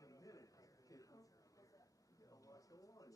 a minute. You gotta watch the water.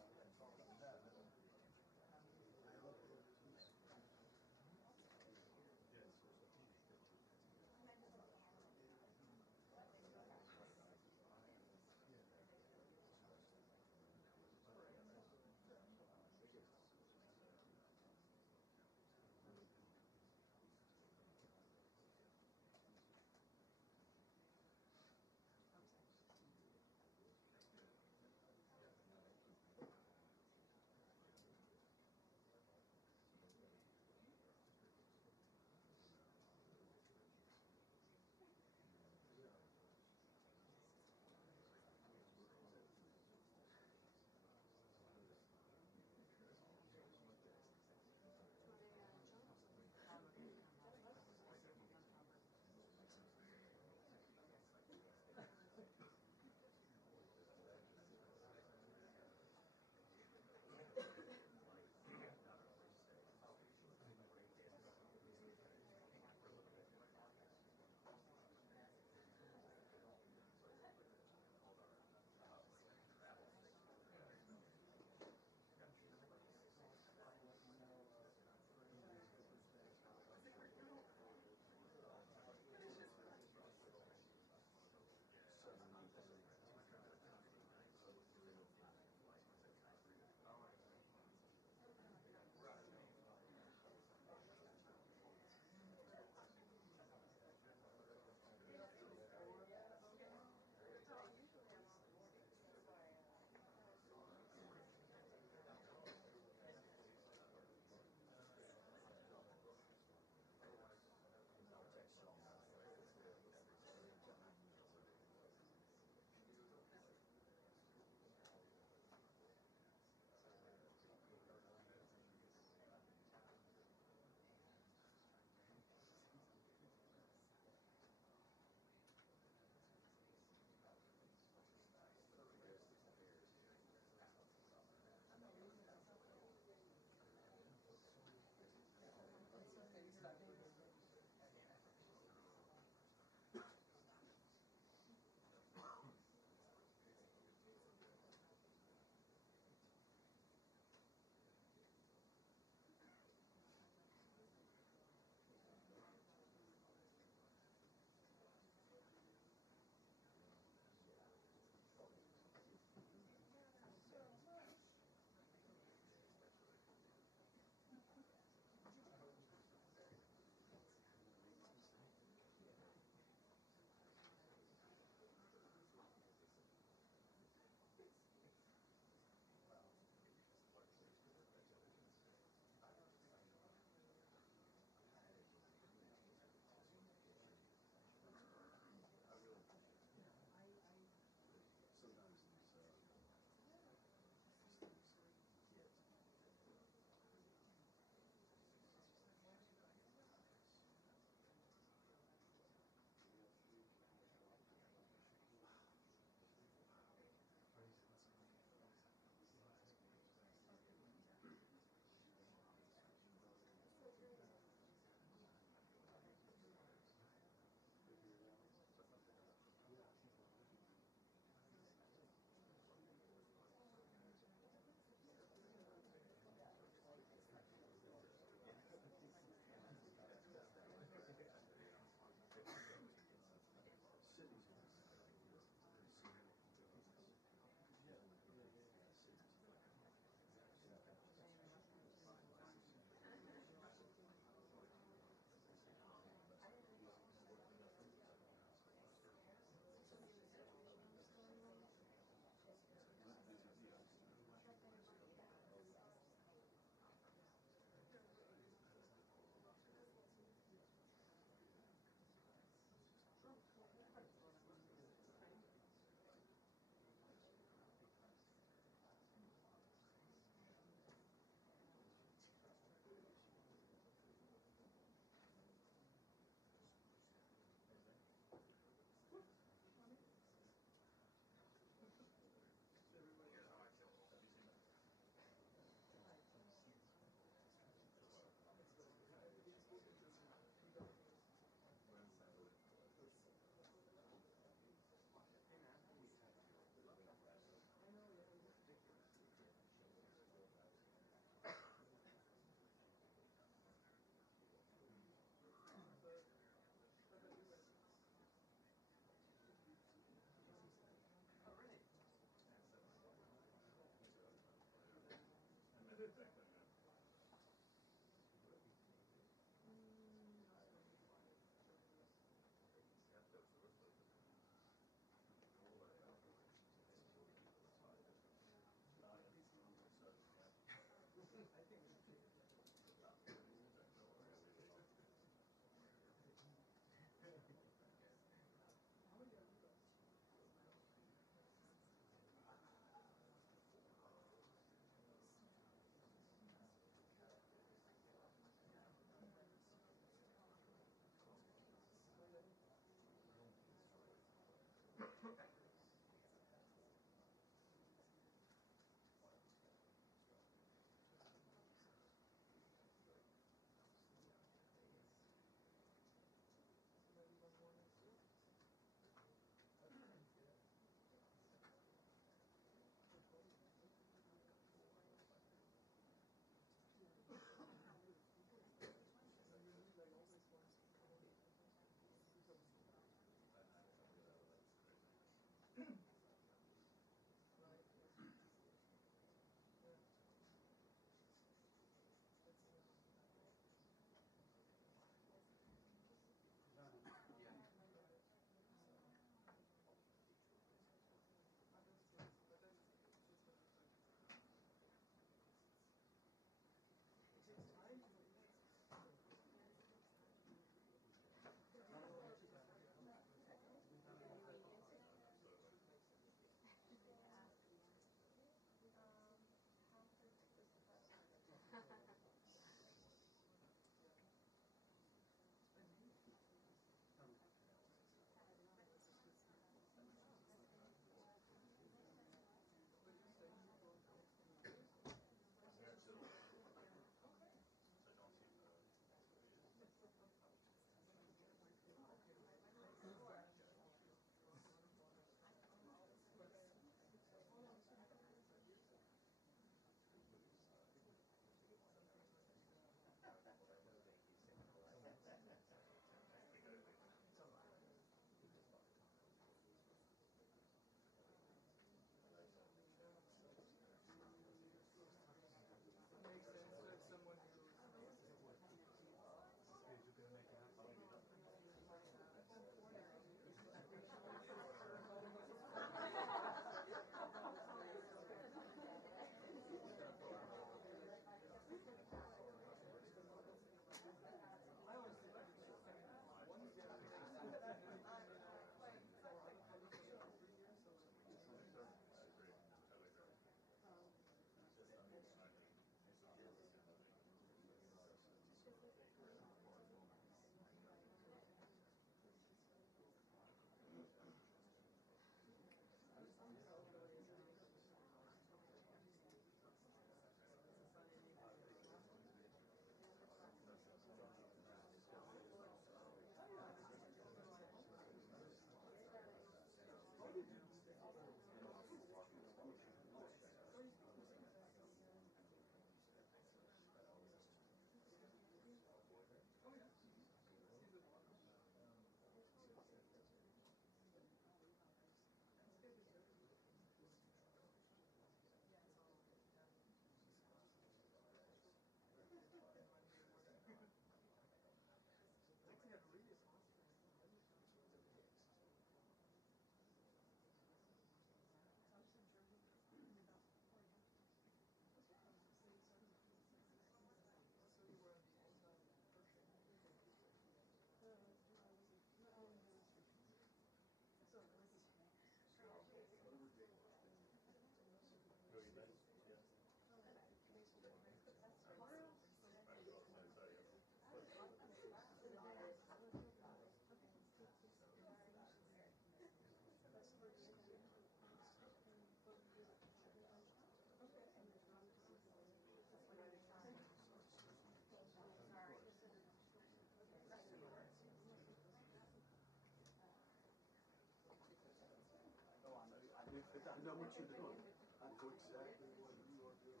I know what you're doing. I know exactly what you are doing.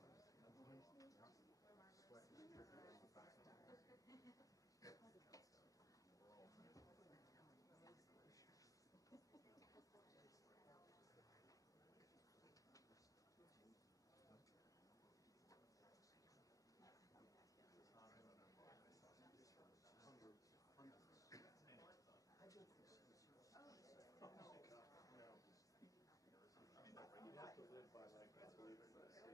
You have to live by like that, believe it or not.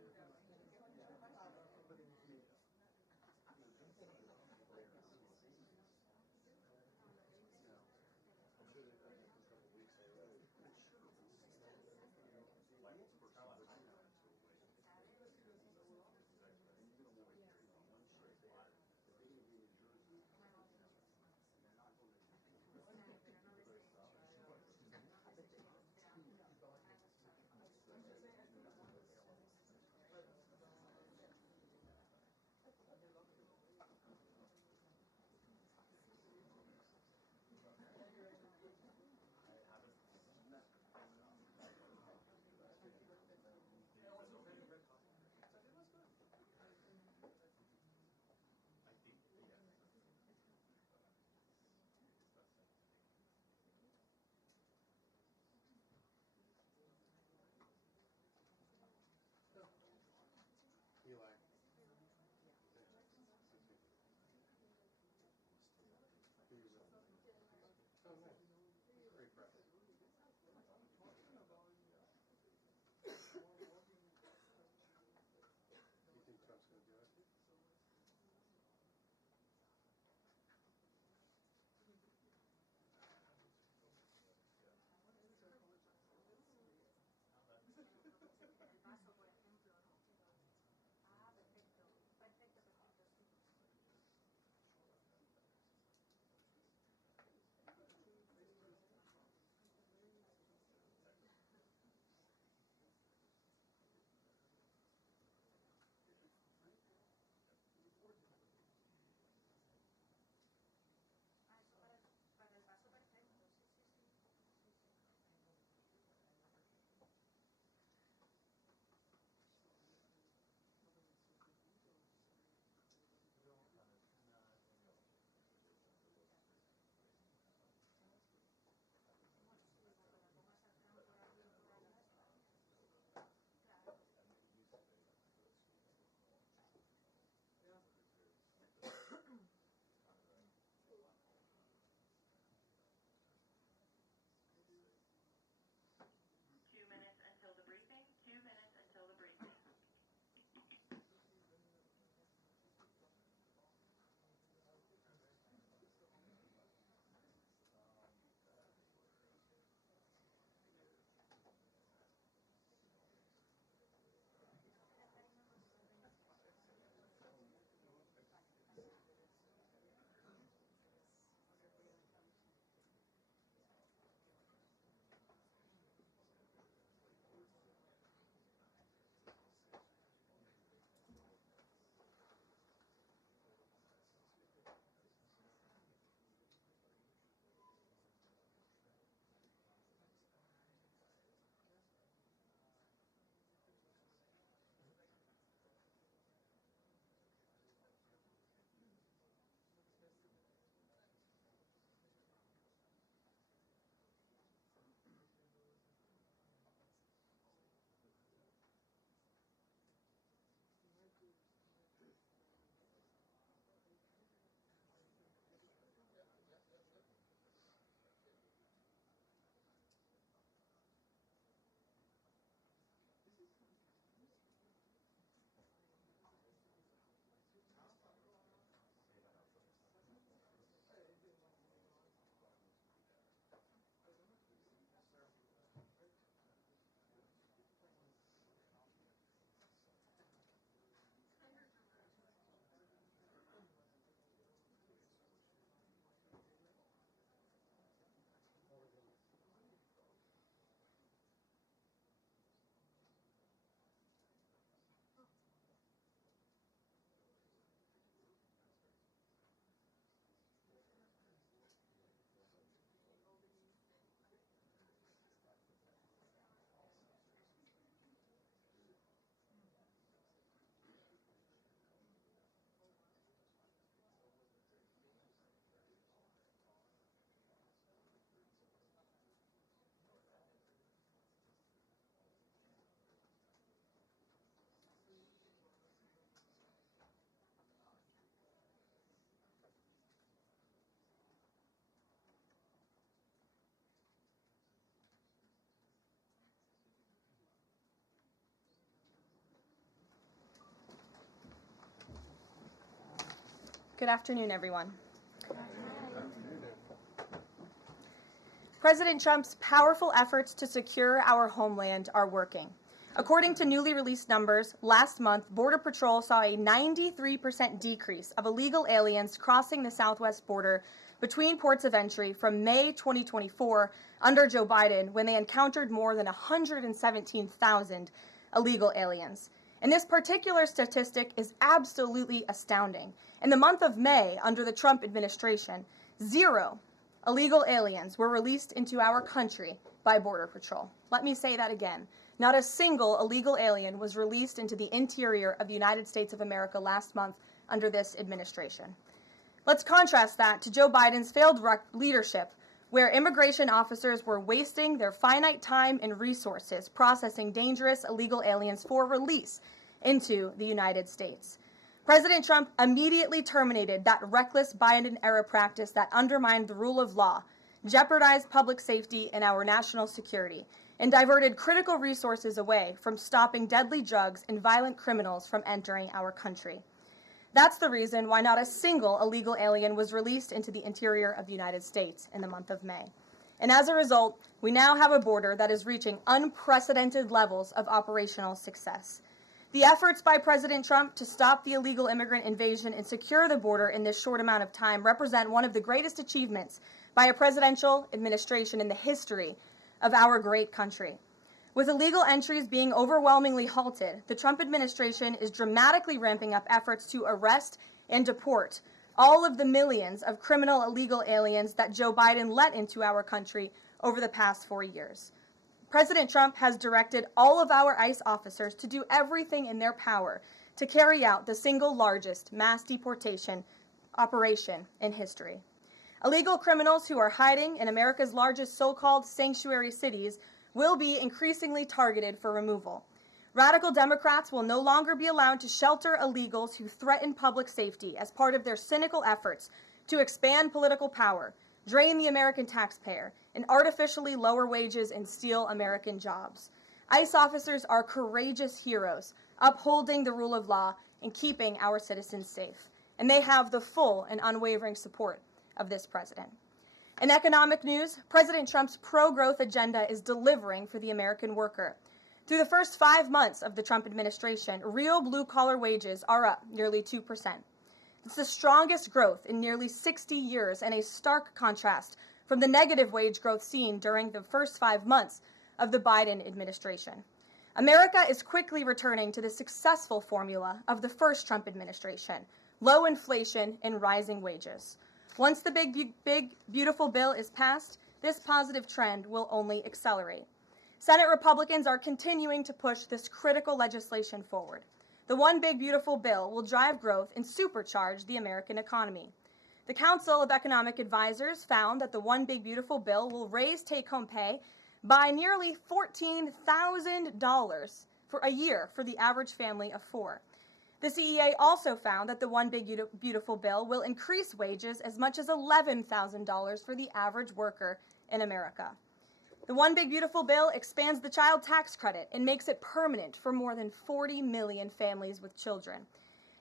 Good afternoon, everyone. President Trump's powerful efforts to secure our homeland are working. According to newly released numbers, last month, Border Patrol saw a 93% decrease of illegal aliens crossing the southwest border between ports of entry from May 2024 under Joe Biden, when they encountered more than 117,000 illegal aliens. And this particular statistic is absolutely astounding. In the month of May, under the Trump administration, 0 illegal aliens were released into our country by Border Patrol. Let me say that again. Not a single illegal alien was released into the interior of the United States of America last month under this administration. Let's contrast that to Joe Biden's failed leadership, where immigration officers were wasting their finite time and resources processing dangerous illegal aliens for release into the United States. President Trump immediately terminated that reckless Biden-era practice that undermined the rule of law, jeopardized public safety and our national security, and diverted critical resources away from stopping deadly drugs and violent criminals from entering our country. That's the reason why not a single illegal alien was released into the interior of the United States in the month of May. And as a result, we now have a border that is reaching unprecedented levels of operational success. The efforts by President Trump to stop the illegal immigrant invasion and secure the border in this short amount of time represent one of the greatest achievements by a presidential administration in the history of our great country. With illegal entries being overwhelmingly halted, the Trump administration is dramatically ramping up efforts to arrest and deport all of the millions of criminal illegal aliens that Joe Biden let into our country over the past 4 years. President Trump has directed all of our ICE officers to do everything in their power to carry out the single largest mass deportation operation in history. Illegal criminals who are hiding in America's largest so-called sanctuary cities will be increasingly targeted for removal. Radical Democrats will no longer be allowed to shelter illegals who threaten public safety as part of their cynical efforts to expand political power, drain the American taxpayer, and artificially lower wages and steal American jobs. ICE officers are courageous heroes, upholding the rule of law and keeping our citizens safe. And they have the full and unwavering support of this president. In economic news, President Trump's pro-growth agenda is delivering for the American worker. Through the first 5 months of the Trump administration, real blue-collar wages are up nearly 2%. It's the strongest growth in nearly 60 years and a stark contrast from the negative wage growth seen during the first 5 months of the Biden administration. America is quickly returning to the successful formula of the first Trump administration: low inflation and rising wages. Once the big, beautiful bill is passed, this positive trend will only accelerate. Senate Republicans are continuing to push this critical legislation forward. The One Big Beautiful Bill will drive growth and supercharge the American economy. The Council of Economic Advisors found that the One Big Beautiful Bill will raise take-home pay by nearly $14,000 for a year for the average family of 4. The CEA also found that the One Big Beautiful Bill will increase wages as much as $11,000 for the average worker in America. The One Big Beautiful Bill expands the child tax credit and makes it permanent for more than 40 million families with children.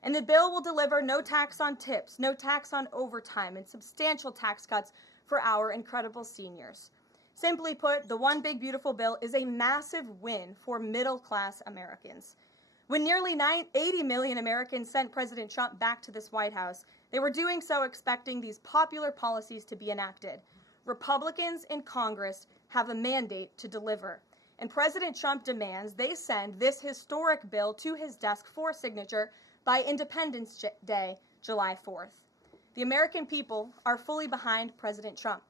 And the bill will deliver no tax on tips, no tax on overtime, and substantial tax cuts for our incredible seniors. Simply put, the One Big Beautiful Bill is a massive win for middle-class Americans. When nearly 80 million Americans sent President Trump back to this White House, they were doing so expecting these popular policies to be enacted. Republicans in Congress have a mandate to deliver, and President Trump demands they send this historic bill to his desk for signature by Independence Day, July 4th. The American people are fully behind President Trump.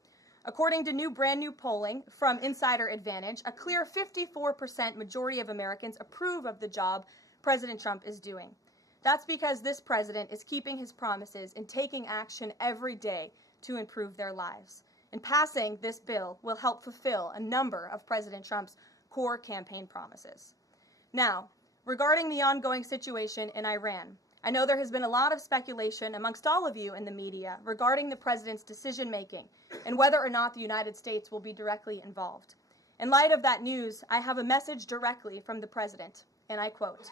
According to brand new polling from Insider Advantage, a clear 54% majority of Americans approve of the job President Trump is doing. That's because this president is keeping his promises and taking action every day to improve their lives. And passing this bill will help fulfill a number of President Trump's core campaign promises. Now, regarding the ongoing situation in Iran, I know there has been a lot of speculation amongst all of you in the media regarding the president's decision-making and whether or not the United States will be directly involved. In light of that news, I have a message directly from the president, and I quote,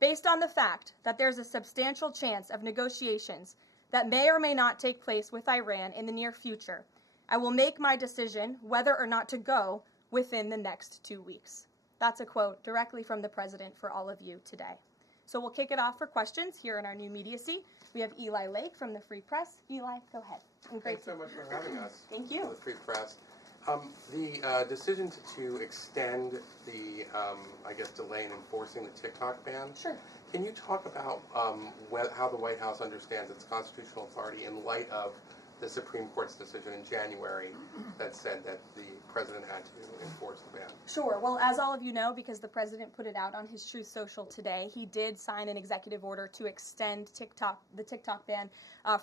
"Based on the fact that there's a substantial chance of negotiations that may or may not take place with Iran in the near future, I will make my decision whether or not to go within the next 2 weeks. That's a quote directly from the president for all of you today. So we'll kick it off for questions here in our new media seat. We have Eli Lake from the Free Press. Eli, go ahead. Thanks so much for having us. Thank you. The Free Press. The decision to extend the, delay in enforcing the TikTok ban. Sure. Can you talk about how the White House understands its constitutional authority in light of the Supreme Court's decision in January that said that the president had to enforce the ban? Sure. Well, as all of you know, because the president put it out on his Truth Social today, he did sign an executive order to extend the TikTok ban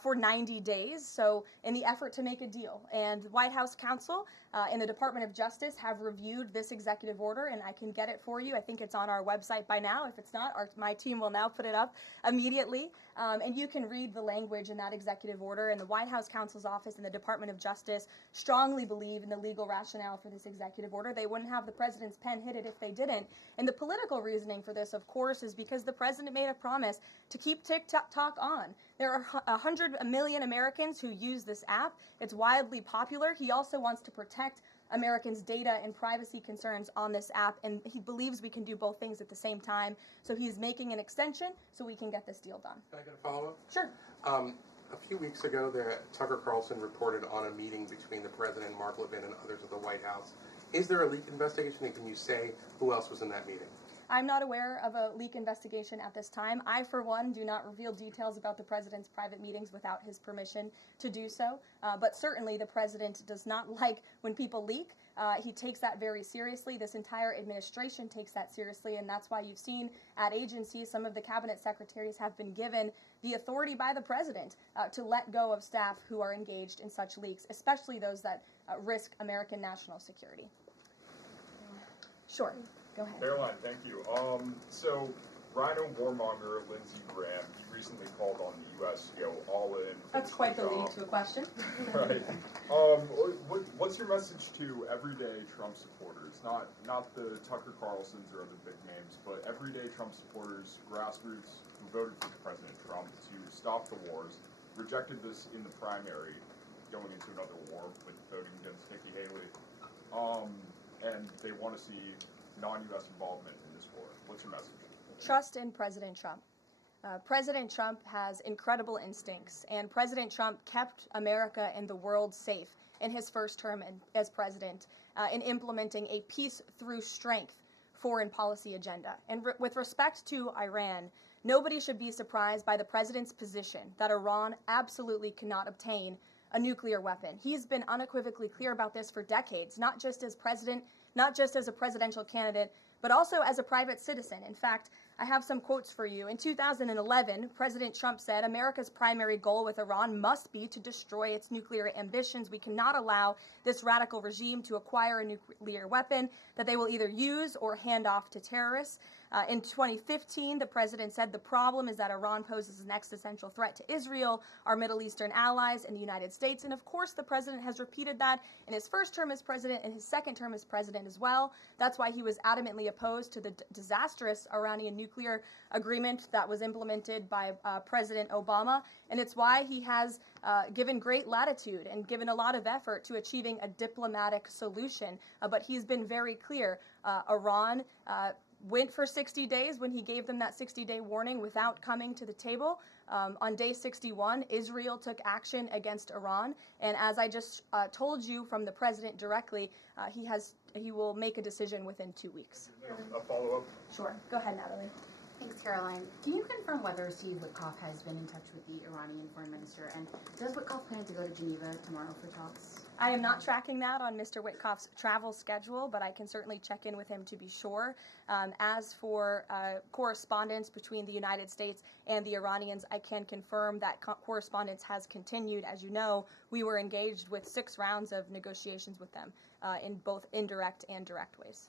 for 90 days. So in the effort to make a deal. And the White House counsel and the Department of Justice have reviewed this executive order, and I can get it for you. I think it's on our website by now. If it's not, my team will now put it up immediately. And you can read the language in that executive order. And the White House counsel's office and the Department of Justice strongly believe in the legal rationale for this executive order. They wouldn't have the president's pen hit it if they didn't. And the political reasoning for this, of course, is because the president made a promise to keep TikTok on. There are 100 million Americans who use this app. It's wildly popular. He also wants to protect Americans' data and privacy concerns on this app, and he believes we can do both things at the same time. So he's making an extension so we can get this deal done. Can I get a follow-up? Sure. A few weeks ago, Tucker Carlson reported on a meeting between the president, Mark Leavitt, and others at the White House. Is there a leak investigation, and can you say who else was in that meeting? I'm not aware of a leak investigation at this time. I, for one, do not reveal details about the president's private meetings without his permission to do so. But certainly the president does not like when people leak. He takes that very seriously. This entire administration takes that seriously, and that's why you've seen at agencies some of the cabinet secretaries have been given the authority by the president to let go of staff who are engaged in such leaks, especially those that risk American national security. Sure. Go ahead. Karoline, thank you. So, Rhino warmonger Lindsey Graham, he recently called on the U.S. to go all in. That's quite the lead to a question. Right. What's your message to everyday Trump supporters? Not the Tucker Carlsons or other big names, but everyday Trump supporters, grassroots who voted for President Trump to stop the wars, rejected this in the primary, going into another war with voting against Nikki Haley, and they want to see non-U.S. involvement in this war. What's your message? Trust in President Trump. President Trump has incredible instincts, and President Trump kept America and the world safe in his first term as president in implementing a peace through strength foreign policy agenda. And with respect to Iran, nobody should be surprised by the president's position that Iran absolutely cannot obtain a nuclear weapon. He's been unequivocally clear about this for decades, not just as president, not just as a presidential candidate, but also as a private citizen. In fact, I have some quotes for you. In 2011, President Trump said, America's primary goal with Iran must be to destroy its nuclear ambitions. We cannot allow this radical regime to acquire a nuclear weapon that they will either use or hand off to terrorists. In 2015, the president said the problem is that Iran poses an existential threat to Israel, our Middle Eastern allies, and the United States. And of course, the president has repeated that in his first term as president and his second term as president as well. That's why he was adamantly opposed to the disastrous Iranian nuclear agreement that was implemented by President Obama. And it's why he has given great latitude and given a lot of effort to achieving a diplomatic solution. But he's been very clear. Iran went for 60 days when he gave them that 60-day warning without coming to the table. On day 61, Israel took action against Iran. And as I just told you from the president directly, he will make a decision within 2 weeks. A follow-up? Sure. Go ahead, Natalie. Thanks, Karoline. Can you confirm whether Steve Witkoff has been in touch with the Iranian foreign minister? And does Witkoff plan to go to Geneva tomorrow for talks? I am not tracking that on Mr. Witkoff's travel schedule, but I can certainly check in with him to be sure. As for correspondence between the United States and the Iranians, I can confirm that correspondence has continued. As you know, we were engaged with 6 rounds of negotiations with them in both indirect and direct ways.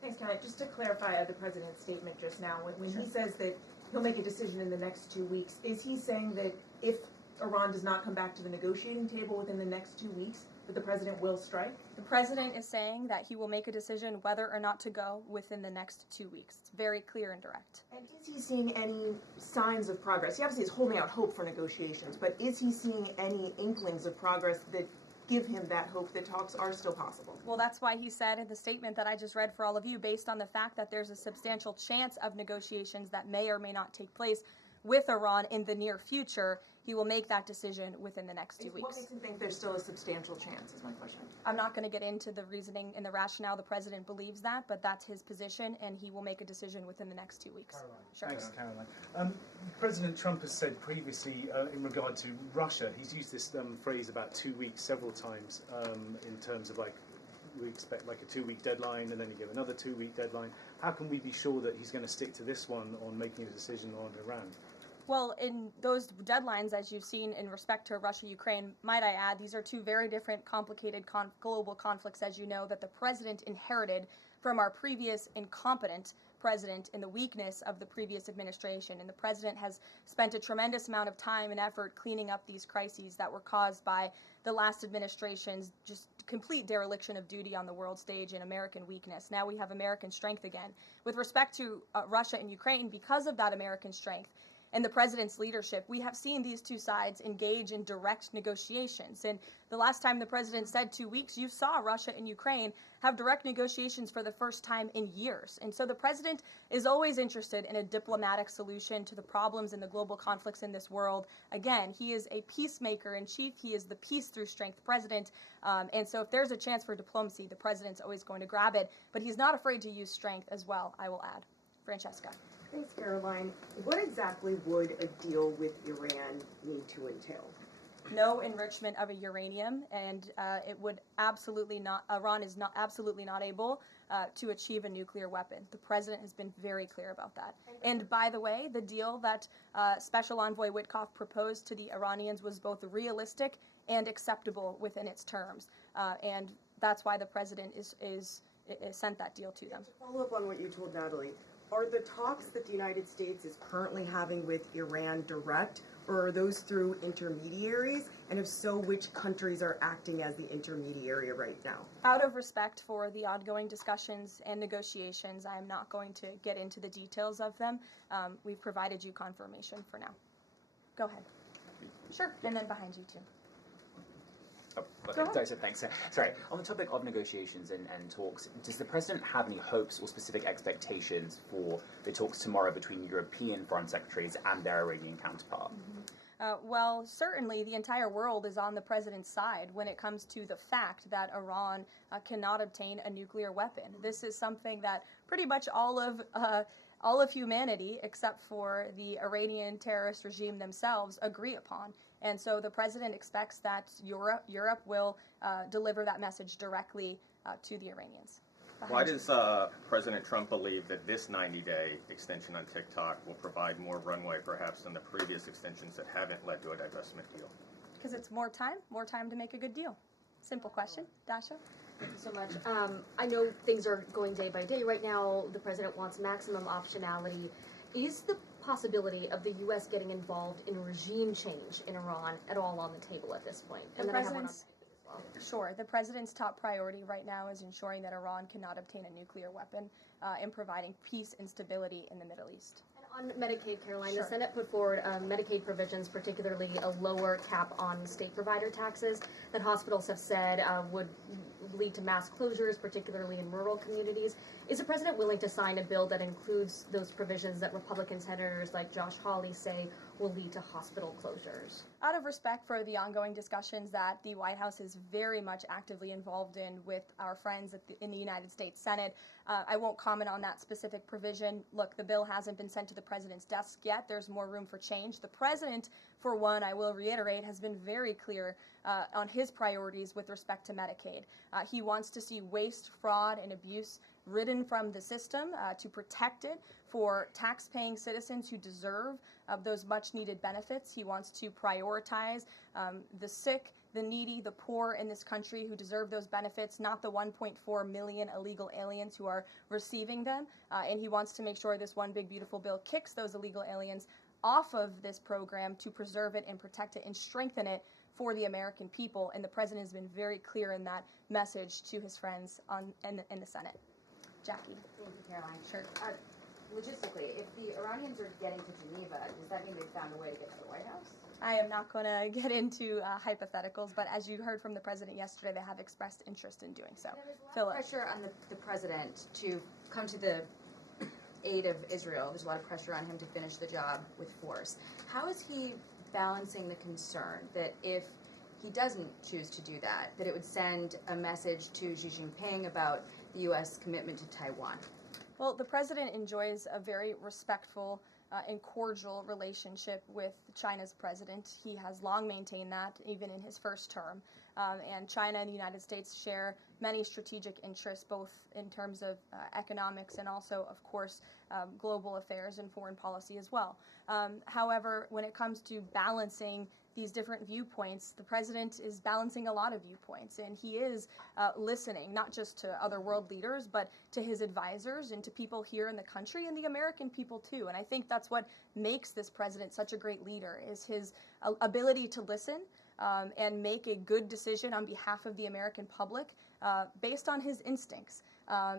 Thanks, Kelly. Just to clarify the president's statement just now, when he says that he'll make a decision in the next 2 weeks, is he saying that if Iran does not come back to the negotiating table within the next 2 weeks, that the president will strike? The president is saying that he will make a decision whether or not to go within the next 2 weeks. It's very clear and direct. And is he seeing any signs of progress? He obviously is holding out hope for negotiations, but is he seeing any inklings of progress that give him that hope that talks are still possible? Well, that's why he said in the statement that I just read for all of you, based on the fact that there's a substantial chance of negotiations that may or may not take place with Iran in the near future, he will make that decision within the next 2 weeks. What makes him think there's still a substantial chance, is my question. I'm not going to get into the reasoning and the rationale the president believes that, but that's his position, and he will make a decision within the next 2 weeks. Karoline. Sure. Thanks, Caroline. President Trump has said previously in regard to Russia, he's used this phrase about 2 weeks several times in terms of like, we expect like a 2-week deadline and then you give another 2-week deadline. How can we be sure that he's going to stick to this one on making a decision on Iran? Well, in those deadlines, as you've seen in respect to Russia-Ukraine, might I add, these are two very different, complicated global conflicts, as you know, that the president inherited from our previous incompetent president in the weakness of the previous administration. And the president has spent a tremendous amount of time and effort cleaning up these crises that were caused by the last administration's just complete dereliction of duty on the world stage and American weakness. Now we have American strength again. With respect to Russia and Ukraine, because of that American strength, and the president's leadership, we have seen these two sides engage in direct negotiations. And the last time the president said 2 weeks, you saw Russia and Ukraine have direct negotiations for the first time in years. And so the president is always interested in a diplomatic solution to the problems and the global conflicts in this world. Again, he is a peacemaker in chief. He is the peace through strength president. And so if there's a chance for diplomacy, the president's always going to grab it. But he's not afraid to use strength as well, I will add. Francesca. Thanks, Caroline. What exactly would a deal with Iran need to entail? No enrichment of a uranium, and it would absolutely not. Iran is not absolutely not able to achieve a nuclear weapon. The president has been very clear about that. And by the way, the deal that Special Envoy Witkoff proposed to the Iranians was both realistic and acceptable within its terms, and that's why the president is sent that deal to them. To follow up on what you told Natalie, are the talks that the United States is currently having with Iran direct, or are those through intermediaries? And if so, which countries are acting as the intermediary right now? Out of respect for the ongoing discussions and negotiations, I am not going to get into the details of them. We've provided you confirmation for now. Go ahead. Sure, and then behind you too. Oh, okay. So thanks. Sorry. On the topic of negotiations and talks, does the president have any hopes or specific expectations for the talks tomorrow between European foreign secretaries and their Iranian counterpart? Well, certainly the entire world is on the president's side when it comes to the fact that Iran cannot obtain a nuclear weapon. This is something that pretty much all of humanity, except for the Iranian terrorist regime themselves, agree upon. And so the president expects that Europe will deliver that message directly to the Iranians. Why does President Trump believe that this 90-day extension on TikTok will provide more runway perhaps than the previous extensions that haven't led to a divestment deal? Because it's more time to make a good deal. Simple question. Dasha? Thank you so much. I know things are going day by day right now. The president wants maximum optionality. Is the possibility of the U.S. getting involved in regime change in Iran at all on the table at this point? And then I have one on as well. Sure. The president's top priority right now is ensuring that Iran cannot obtain a nuclear weapon and providing peace and stability in the Middle East. On Medicaid, Caroline, Sure. The Senate put forward Medicaid provisions, particularly a lower cap on state provider taxes that hospitals have said would lead to mass closures, particularly in rural communities. Is the president willing to sign a bill that includes those provisions that Republican senators like Josh Hawley say will lead to hospital closures? Out of respect for the ongoing discussions that the White House is very much actively involved in with our friends in the United States Senate, I won't comment on that specific provision. Look, the bill hasn't been sent to the president's desk yet. There's more room for change. The president, for one, I will reiterate, has been very clear on his priorities with respect to Medicaid. He wants to see waste, fraud, and abuse ridden from the system to protect it for tax-paying citizens who deserve those much-needed benefits. He wants to prioritize the sick, the needy, the poor in this country who deserve those benefits, not the 1.4 million illegal aliens who are receiving them. And he wants to make sure this one big beautiful bill kicks those illegal aliens off of this program to preserve it and protect it and strengthen it for the American people. And the president has been very clear in that message to his friends in the Senate. Jackie. Thank you, Caroline. Sure. Logistically, if the Iranians are getting to Geneva, does that mean they've found a way to get to the White House? I am not going to get into hypotheticals, but as you heard from the president yesterday, they have expressed interest in doing so. There's a lot Philip. of pressure on the president to come to the aid of Israel. There's a lot of pressure on him to finish the job with force. How is he balancing the concern that if he doesn't choose to do that, that it would send a message to Xi Jinping about the U.S. commitment to Taiwan? Well, the president enjoys a very respectful and cordial relationship with China's president. He has long maintained that, even in his first term. And China and the United States share many strategic interests, both in terms of economics and also, of course, global affairs and foreign policy as well. However, when it comes to balancing these different viewpoints, the president is balancing a lot of viewpoints, and he is listening not just to other world leaders, but to his advisors and to people here in the country and the American people too. And I think that's what makes this president such a great leader, is his ability to listen and make a good decision on behalf of the American public based on his instincts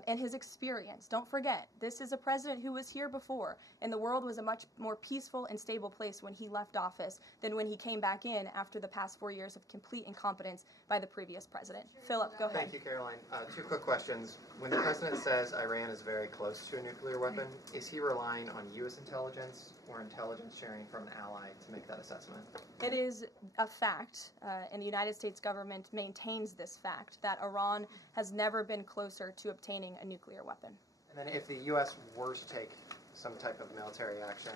and his experience. Don't forget, this is a president who was here before, and the world was a much more peaceful and stable place when he left office than when he came back in after the past 4 years of complete incompetence by the previous president. Philip, go ahead. Thank you, Caroline. Two quick questions. When the president says Iran is very close to a nuclear weapon, is he relying on U.S. intelligence or intelligence sharing from an ally to make that assessment? It is a fact, and the United States government maintains this fact, that Iran has never been closer to obtaining a nuclear weapon. And then if the U.S. were to take some type of military action,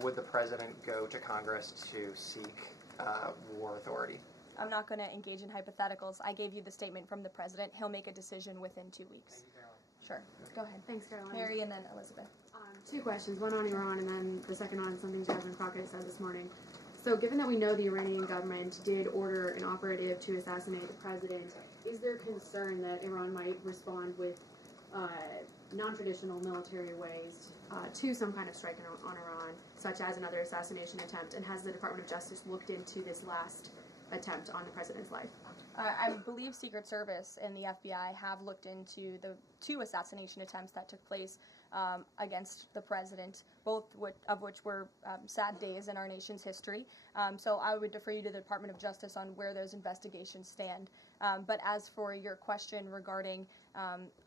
would the president go to Congress to seek war authority? I'm not going to engage in hypotheticals. I gave you the statement from the president. He'll make a decision within 2 weeks. Thank you, Caroline. Sure. Go ahead. Thanks, Caroline. Mary and then Elizabeth. Two questions, one on Iran and then the second on something Jasmine Crockett said this morning. So given that we know the Iranian government did order an operative to assassinate the president, is there concern that Iran might respond with non-traditional military ways to some kind of strike on Iran, such as another assassination attempt? And has the Department of Justice looked into this last attempt on the president's life? I believe Secret Service and the FBI have looked into the 2 assassination attempts that took place against the president, both of which were sad days in our nation's history. So I would defer you to the Department of Justice on where those investigations stand. But as for your question regarding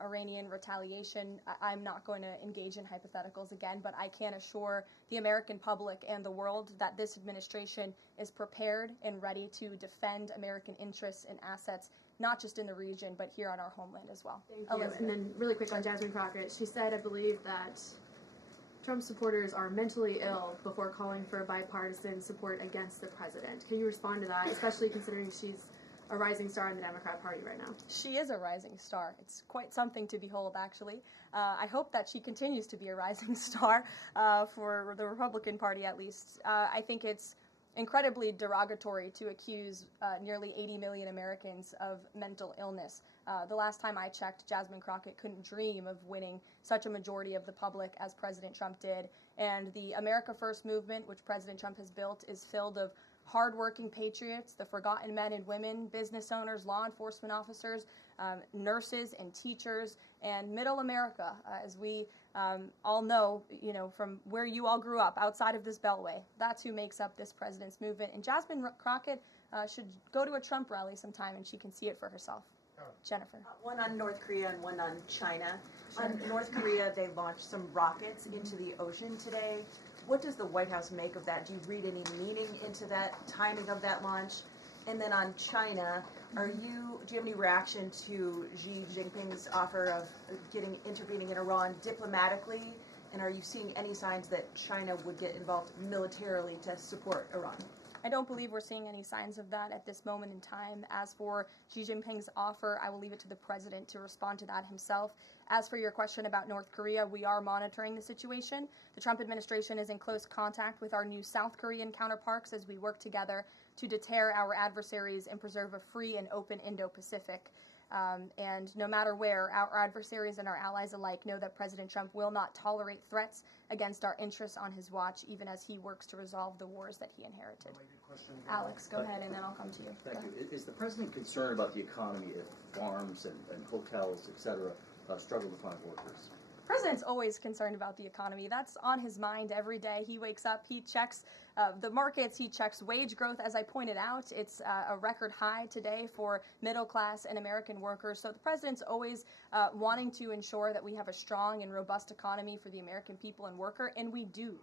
Iranian retaliation, I'm not going to engage in hypotheticals again, but I can assure the American public and the world that this administration is prepared and ready to defend American interests and assets, not just in the region, but here on our homeland as well. Thank you. And then really quick on Jasmine Crockett, she said, I believe, that Trump supporters are mentally ill before calling for bipartisan support against the president. Can you respond to that, especially considering she's a rising star in the Democrat Party right now? She is a rising star. It's quite something to behold, actually. I hope that she continues to be a rising star for the Republican Party, at least. I think it's incredibly derogatory to accuse nearly 80 million Americans of mental illness. The last time I checked, Jasmine Crockett couldn't dream of winning such a majority of the public as President Trump did. And the America First movement, which President Trump has built, is filled of hardworking patriots, the forgotten men and women, business owners, law enforcement officers, nurses and teachers, and middle America, as we all know, from where you all grew up, outside of this beltway. That's who makes up this president's movement. And Jasmine Crockett should go to a Trump rally sometime and she can see it for herself. Jennifer. One on North Korea and one on China. On North Korea, they launched some rockets into the ocean today. What does the White House make of that? Do you read any meaning into that timing of that launch? And then on China, do you have any reaction to Xi Jinping's offer of intervening in Iran diplomatically? And are you seeing any signs that China would get involved militarily to support Iran? I don't believe we're seeing any signs of that at this moment in time. As for Xi Jinping's offer, I will leave it to the president to respond to that himself. As for your question about North Korea, we are monitoring the situation. The Trump administration is in close contact with our new South Korean counterparts as we work together to deter our adversaries and preserve a free and open Indo-Pacific. And no matter where, our adversaries and our allies alike know that President Trump will not tolerate threats against our interests on his watch, even as he works to resolve the wars that he inherited. Alex, go ahead, and then I'll come to you. Thank you. Is the president concerned about the economy if farms and hotels, et cetera, struggle to find workers? The president's always concerned about the economy. That's on his mind every day. He wakes up, he checks the markets, he checks wage growth. As I pointed out, it's a record high today for middle class and American workers. So the president's always wanting to ensure that we have a strong and robust economy for the American people and worker, and we do.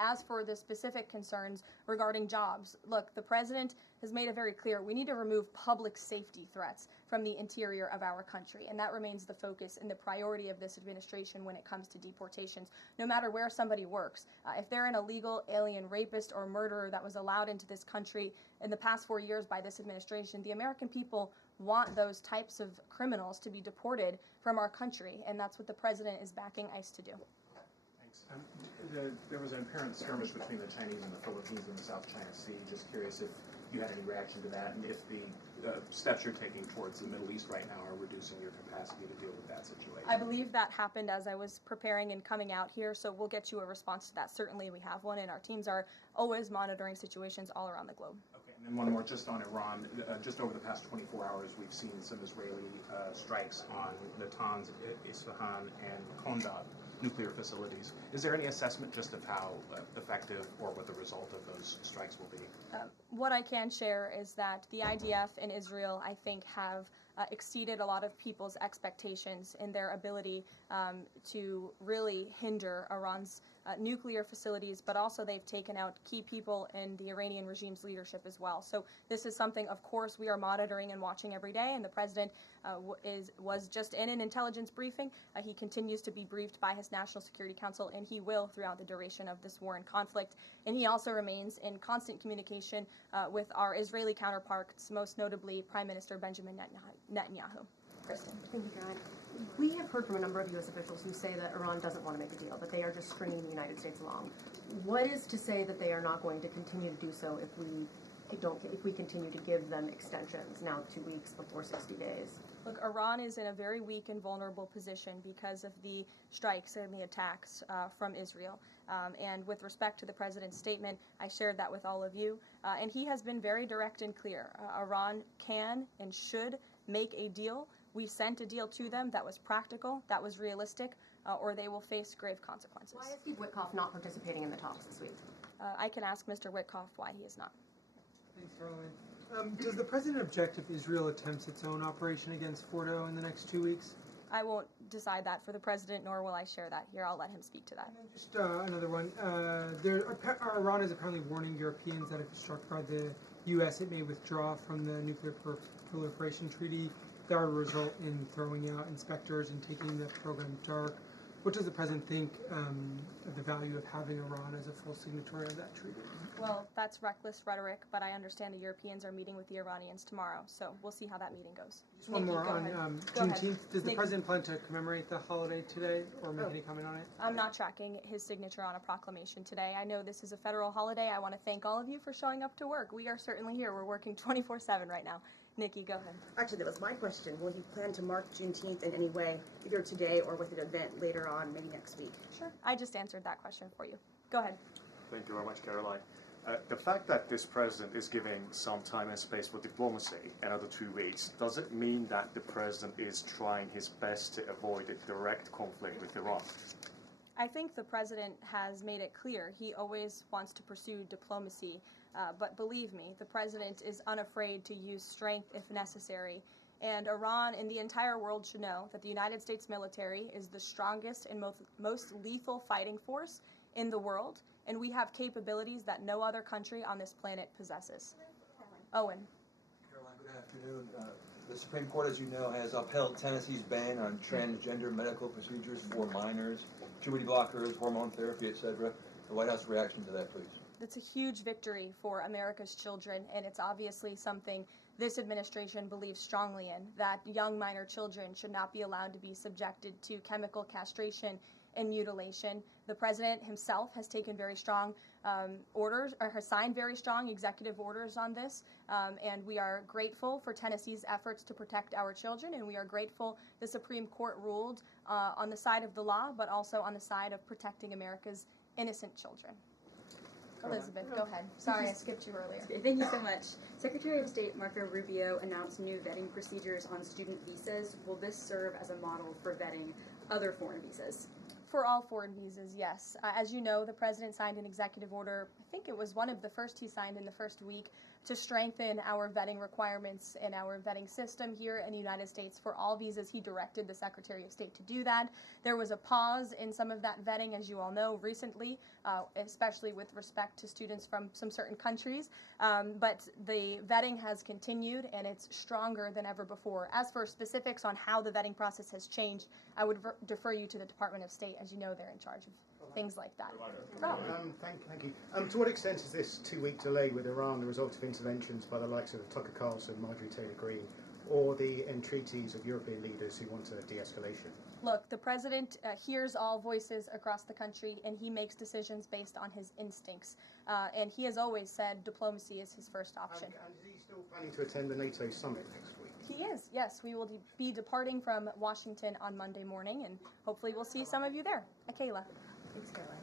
As for the specific concerns regarding jobs, look, the president has made it very clear we need to remove public safety threats from the interior of our country, and that remains the focus and the priority of this administration when it comes to deportations, no matter where somebody works. If they're an illegal alien rapist or murderer that was allowed into this country in the past 4 years by this administration, the American people want those types of criminals to be deported from our country, and that's what the president is backing ICE to do. Thanks. There was an apparent skirmish between the Chinese and the Philippines in the South China Sea. Just curious if you had any reaction to that, and if the steps you're taking towards the Middle East right now are reducing your capacity to deal with that situation. I believe that happened as I was preparing and coming out here, so we'll get you a response to that. Certainly we have one, and our teams are always monitoring situations all around the globe. Okay, and then one more just on Iran. Just over the past 24 hours, we've seen some Israeli strikes on Natanz, Isfahan, and Kondad nuclear facilities. Is there any assessment just of how effective or what the result of those strikes will be? What I can share is that the IDF and Israel, I think, have exceeded a lot of people's expectations in their ability to really hinder Iran's nuclear facilities, but also they've taken out key people in the Iranian regime's leadership as well. So this is something, of course, we are monitoring and watching every day, and the president was just in an intelligence briefing. He continues to be briefed by his National Security Council, and he will throughout the duration of this war and conflict. And he also remains in constant communication with our Israeli counterparts, most notably Prime Minister Benjamin Netanyahu. Kristen. Thank you, Caroline. We have heard from a number of U.S. officials who say that Iran doesn't want to make a deal, that they are just stringing the United States along. What is to say that they are not going to continue to do so if we continue to give them extensions, now 2 weeks before 60 days? Look, Iran is in a very weak and vulnerable position because of the strikes and the attacks from Israel. And with respect to the president's statement, I shared that with all of you. And he has been very direct and clear. Iran can and should make a deal. We sent a deal to them that was practical, that was realistic, or they will face grave consequences. Why is Steve Witkoff not participating in the talks this week? I can ask Mr. Witkoff why he is not. Thanks, Karoline. Does the president object if Israel attempts its own operation against Fordo in the next 2 weeks? I won't decide that for the president, nor will I share that here. I'll let him speak to that. And then just another one. Iran is apparently warning Europeans that if struck by the U.S., it may withdraw from the nuclear proliferation treaty. That would result in throwing out inspectors and taking the program dark. What does the president think of the value of having Iran as a full signatory of that treaty? Well, that's reckless rhetoric, but I understand the Europeans are meeting with the Iranians tomorrow, so we'll see how that meeting goes. Just one more on Juneteenth. Does the president plan to commemorate the holiday today or make any comment on it? I'm not tracking his signature on a proclamation today. I know this is a federal holiday. I want to thank all of you for showing up to work. We are certainly here. We're working 24/7 right now. Nikki, go ahead. Actually, that was my question. Will you plan to mark Juneteenth in any way, either today or with an event later on, maybe next week? Sure. I just answered that question for you. Go ahead. Thank you very much, Caroline. The fact that this president is giving some time and space for diplomacy, another 2 weeks, does it mean that the president is trying his best to avoid a direct conflict with Iran? I think the president has made it clear he always wants to pursue diplomacy, but believe me, the president is unafraid to use strength if necessary. And Iran and the entire world should know that the United States military is the strongest and most lethal fighting force in the world, and we have capabilities that no other country on this planet possesses. Owen. Caroline, good afternoon. The Supreme Court, as you know, has upheld Tennessee's ban on transgender medical procedures for minors, puberty blockers, hormone therapy, etc. The White House reaction to that, please. It's a huge victory for America's children, and it's obviously something this administration believes strongly in, that young minor children should not be allowed to be subjected to chemical castration and mutilation. The president himself has taken very strong orders, or has signed very strong executive orders on this, and we are grateful for Tennessee's efforts to protect our children, and we are grateful the Supreme Court ruled on the side of the law, but also on the side of protecting America's innocent children. Elizabeth, go ahead. Sorry, I skipped you earlier. Thank you so much. Secretary of State Marco Rubio announced new vetting procedures on student visas. Will this serve as a model for vetting other foreign visas? For all foreign visas, yes. As you know, the president signed an executive order, I think it was one of the first he signed in the first week, to strengthen our vetting requirements and our vetting system here in the United States for all visas. He directed the Secretary of State to do that. There was a pause in some of that vetting, as you all know, recently, especially with respect to students from some certain countries. But the vetting has continued, and it's stronger than ever before. As for specifics on how the vetting process has changed, I would defer you to the Department of State. As you know, they're in charge of things like that. Thank you. To what extent is this 2-week delay with Iran the result of interventions by the likes of Tucker Carlson, Marjorie Taylor Greene, or the entreaties of European leaders who want a de-escalation? Look, the president hears all voices across the country, and he makes decisions based on his instincts. And he has always said diplomacy is his first option. And is he still planning to attend the NATO summit next week? He is, yes. We will be departing from Washington on Monday morning, and hopefully we'll see some of you there. Kayla. Thanks, Caroline.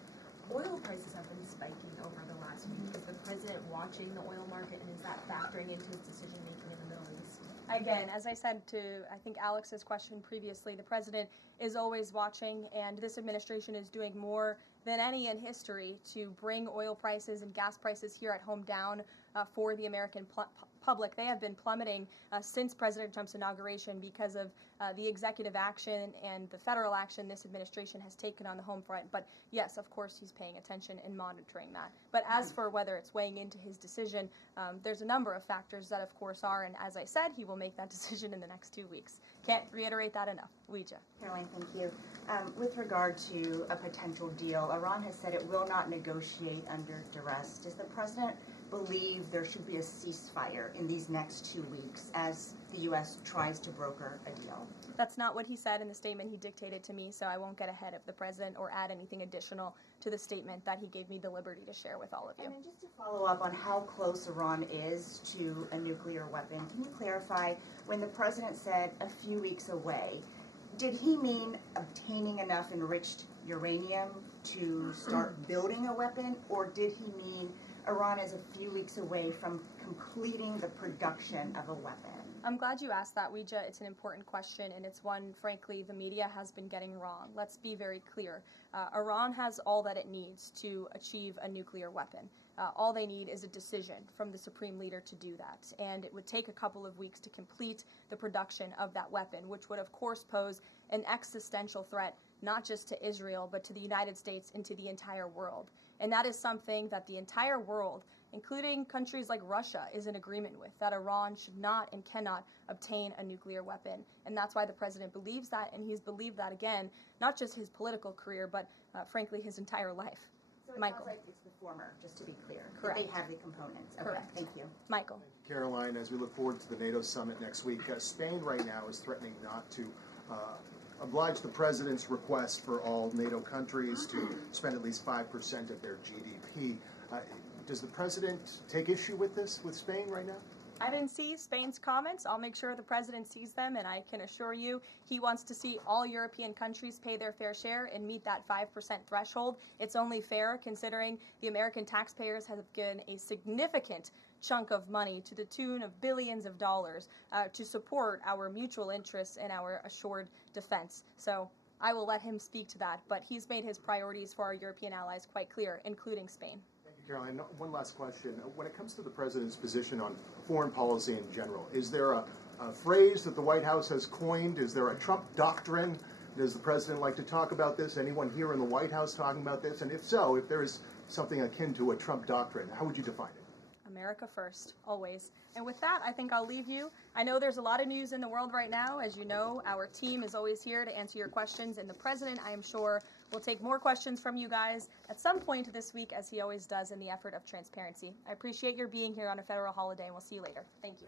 Oil prices have been spiking over the last week. Is the president watching the oil market, and is that factoring into his decision-making in the Middle East? Again, as I said to, I think, Alex's question previously, the president is always watching, and this administration is doing more than any in history to bring oil prices and gas prices here at home down for the American public. They have been plummeting since President Trump's inauguration because of the executive action and the federal action this administration has taken on the home front. But yes, of course, he's paying attention and monitoring that. But as for whether it's weighing into his decision, there's a number of factors that, of course, are, and as I said, he will make that decision in the next 2 weeks. Can't reiterate that enough. Ouija. Karoline, thank you. With regard to a potential deal, Iran has said it will not negotiate under duress. Does the president believe there should be a ceasefire in these next 2 weeks as the U.S. tries to broker a deal? That's not what he said in the statement he dictated to me, so I won't get ahead of the president or add anything additional to the statement that he gave me the liberty to share with all of you. And then just to follow up on how close Iran is to a nuclear weapon, can you clarify, when the president said a few weeks away, did he mean obtaining enough enriched uranium to start building a weapon, or did he mean Iran is a few weeks away from completing the production of a weapon? I'm glad you asked that, Ouija. It's an important question, and it's one, frankly, the media has been getting wrong. Let's be very clear. Iran has all that it needs to achieve a nuclear weapon. All they need is a decision from the supreme leader to do that, and it would take a couple of weeks to complete the production of that weapon, which would, of course, pose an existential threat not just to Israel, but to the United States and to the entire world. And that is something that the entire world, including countries like Russia, is in agreement with, that Iran should not and cannot obtain a nuclear weapon. And that's why the president believes that, and he's believed that, again, not just his political career, but frankly, his entire life. So it Michael. sounds like it's the former, just to be clear. Correct. They have the components. Okay, Correct. thank you. Michael. Karoline, as we look forward to the NATO summit next week, Spain right now is threatening not to oblige the president's request for all NATO countries to spend at least 5% of their GDP. Does the president take issue with this, with Spain right now? I didn't see Spain's comments. I'll make sure the president sees them, and I can assure you he wants to see all European countries pay their fair share and meet that 5% threshold. It's only fair considering the American taxpayers have given a significant chunk of money to the tune of billions of dollars to support our mutual interests and our assured defense. So I will let him speak to that, but he's made his priorities for our European allies quite clear, including Spain. Caroline, one last question. When it comes to the president's position on foreign policy in general, is there a phrase that the White House has coined? Is there a Trump doctrine? Does the president like to talk about this? Anyone here in the White House talking about this? And if so, if there is something akin to a Trump doctrine, how would you define it? America first, always. And with that, I think I'll leave you. I know there's a lot of news in the world right now. As you know, our team is always here to answer your questions, and the president, I am sure, will take more questions from you guys at some point this week, as he always does in the effort of transparency. I appreciate your being here on a federal holiday, and we'll see you later. Thank you.